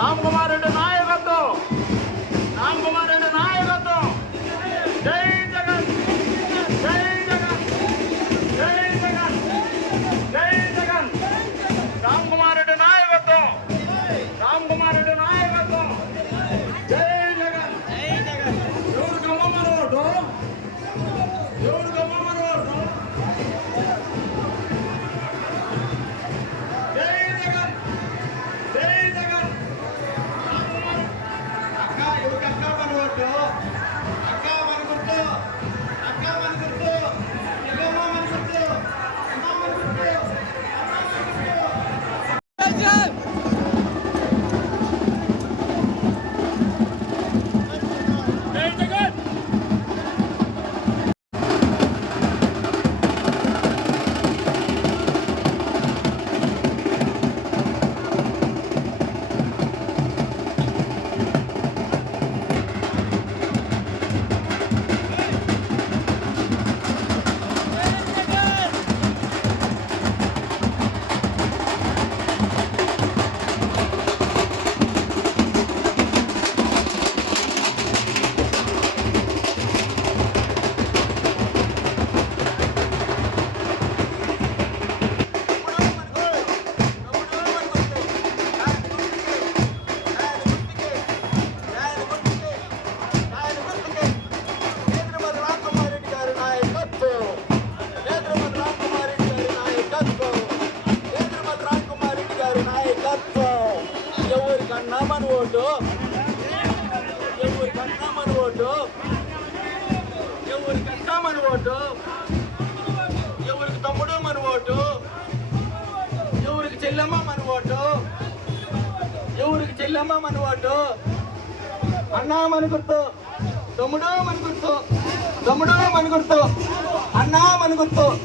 రాముల కన్నామని ఓటు. ఎవరికి కన్నామని ఓటు. ఎవరు కన్నామని ఓటు. ఎవరికి తమ్ముడు మన ఓటు. ఎవరికి చెల్లమ్మ మన ఓటు. ఎవరికి చెల్లమ్మ మన ఓటు. అన్నా మన గుర్తు. తమ్ముడు మన గుర్తు. తమ్ముడు మన గుర్తు. అన్నా మన గుర్తు.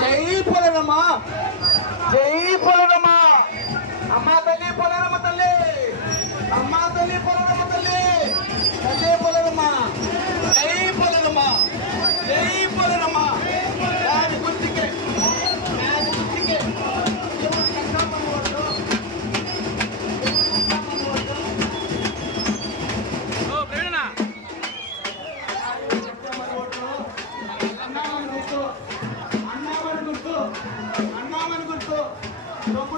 జై పొలనమ్మ జై పొలనమ్మ Don't